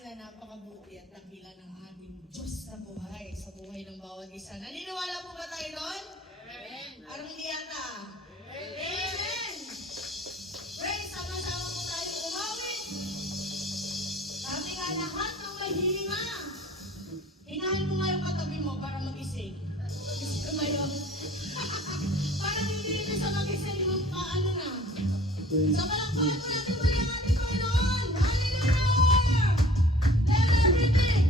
na napakabuti at dakila ng ating Diyos na buhay sa buhay ng bawat isa. Naniniwala po ba tayo doon? Amen. Parang hindi yata. Amen. Praise, sama-sama po tayo umawit. Sabi nga lahat ng mahihinga. Hinahan mo nga yung katabi mo para mag-ising. Ngayon. Parang hindi rin sa mag-ising yung paano na. Sa palakpakan po natin muli ang ating Panginoon. Hallelujah! Let everything,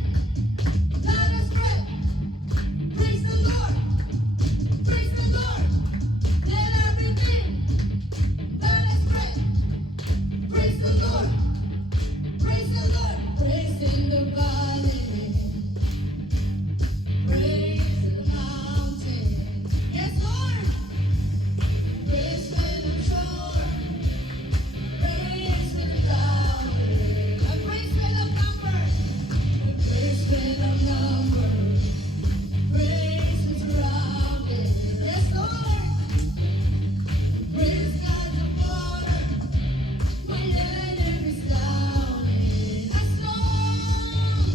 let us pray. Praise the Lord. Praise the Lord. Let everything, let us pray. Praise the Lord. Praise the Lord. Praise in the valley. Praise in the mountain. Yes, Lord. Praise when I'm sure. Praise when I'm doubting. A praise when I'm numbered. A praise when I'm numbered. Praise when surrounded. Yes, Lord. Praise God the Father. My enemies down. As long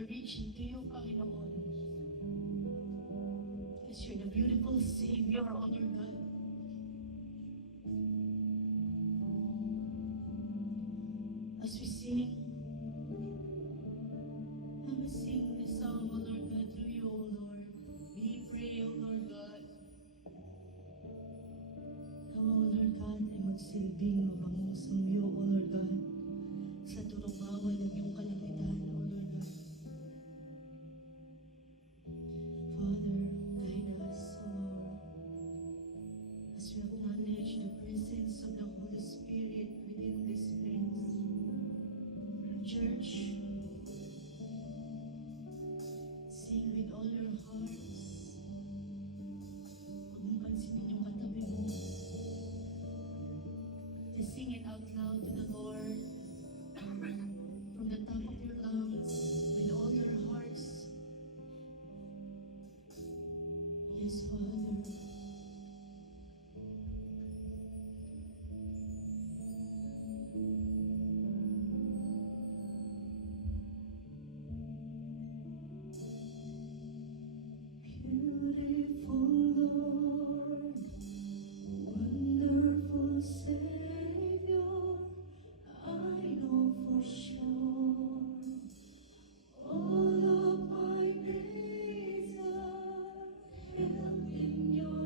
are reaching to you, Panginoon. Because you're the beautiful Savior, O Lord God. As we sing this song, O Lord God, through you, O Lord. We pray, O Lord God. Ikaw, O Lord God, ay magsilbing mabangong samyo, O Lord God, sa turong bawal ng iyong kalangitan, O Lord God. Father, guide us, O Lord, as we acknowledge the presence of the Holy Spirit within this place. Church, sing with all your hearts. Huwag mong pansinin yung katabi mo. Just sing it out loud to the Lord from the top of your lungs with all your hearts. Yes, Father. Beautiful Lord, wonderful Savior, I know for sure all of my days are held in your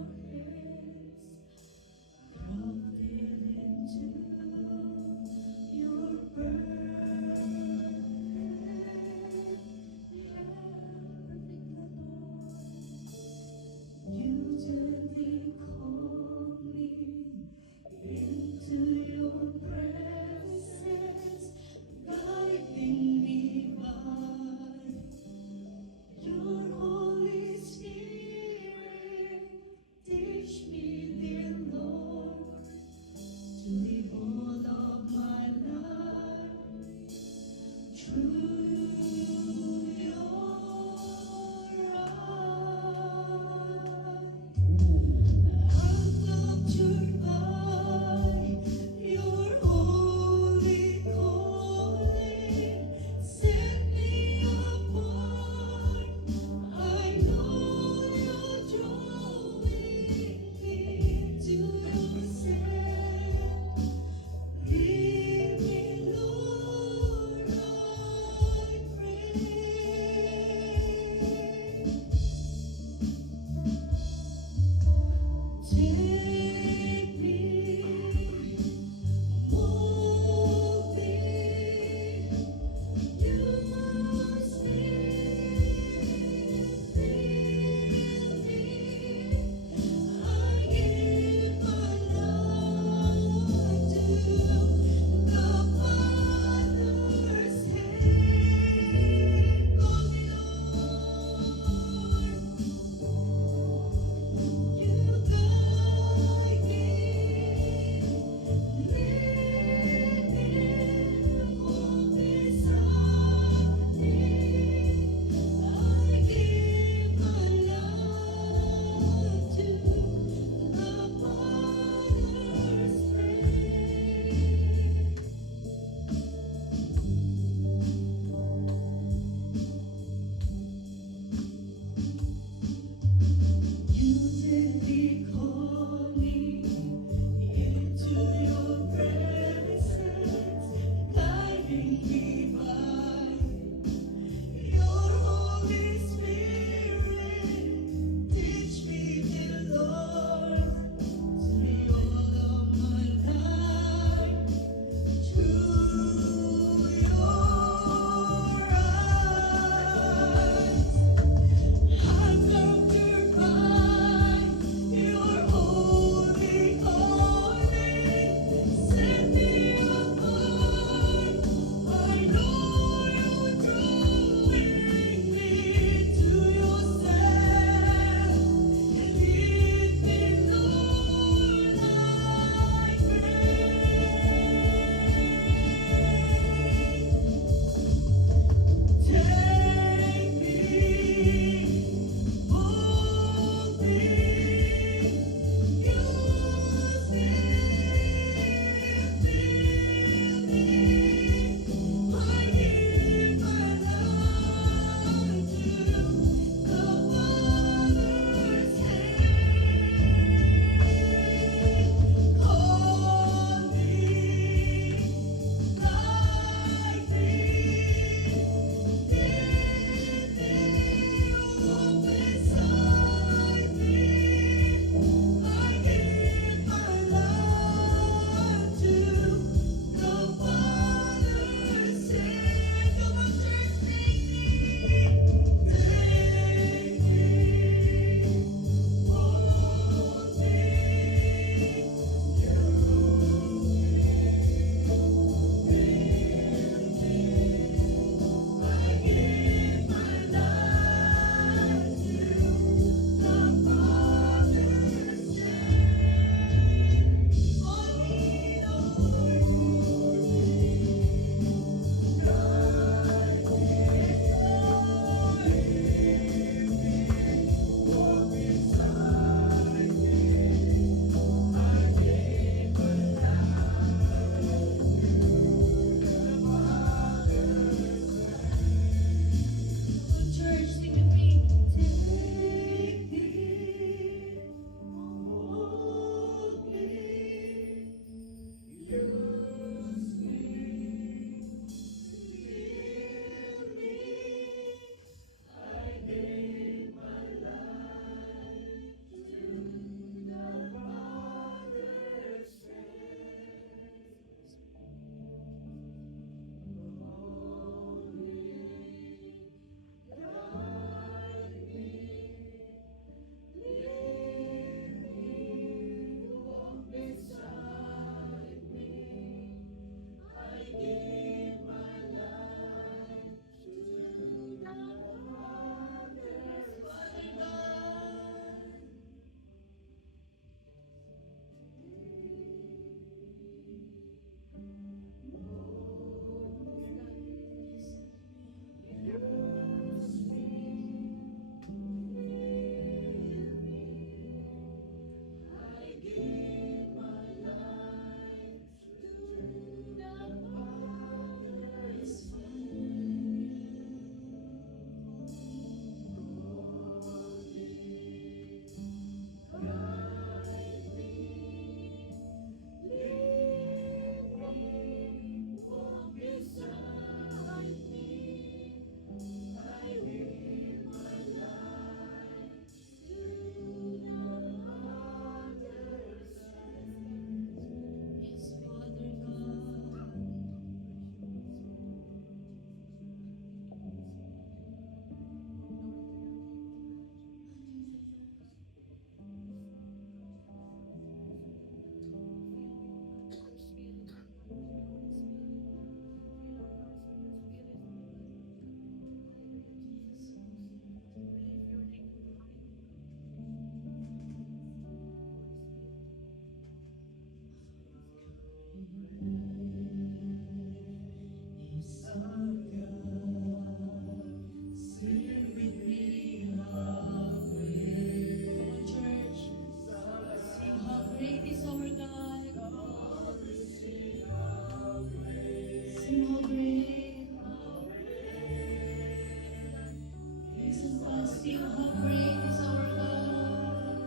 sing how great is our God.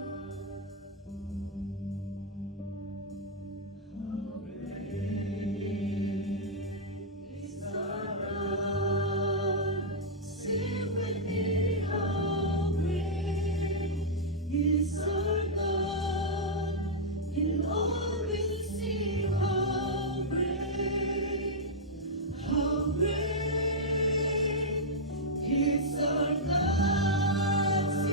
How great is our God. Sing with me, how great is our God. And all will sing how great is our God.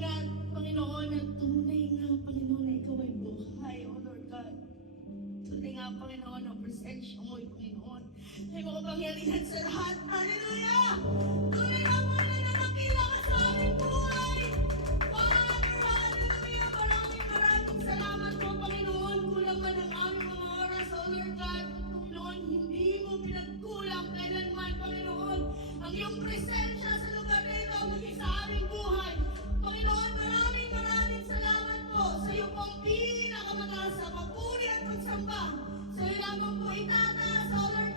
nga, Panginoon, na tunay nga, Panginoon, na ikaw ay buhay, O Lord God. Tunay nga, Panginoon, ang presensya mo, Panginoon, ay makapangyarihan sa lahat. Hallelujah! Tunay nga, Panginoon, na nakila ka sa aming buhay. Father, hallelujah! Maraming salamat po, Panginoon. Kulang man ang aming mga oras, O Lord God. Panginoon, hindi mo pinagkulang kailanman, Panginoon, ang iyong presensya sa lugar na ito, maging sa aming buhay. Panginoon, maraming salamat po sa iyo pong pinakamataas sa papuri at pagsamba. Sa iyo lamang po itataas, O Lord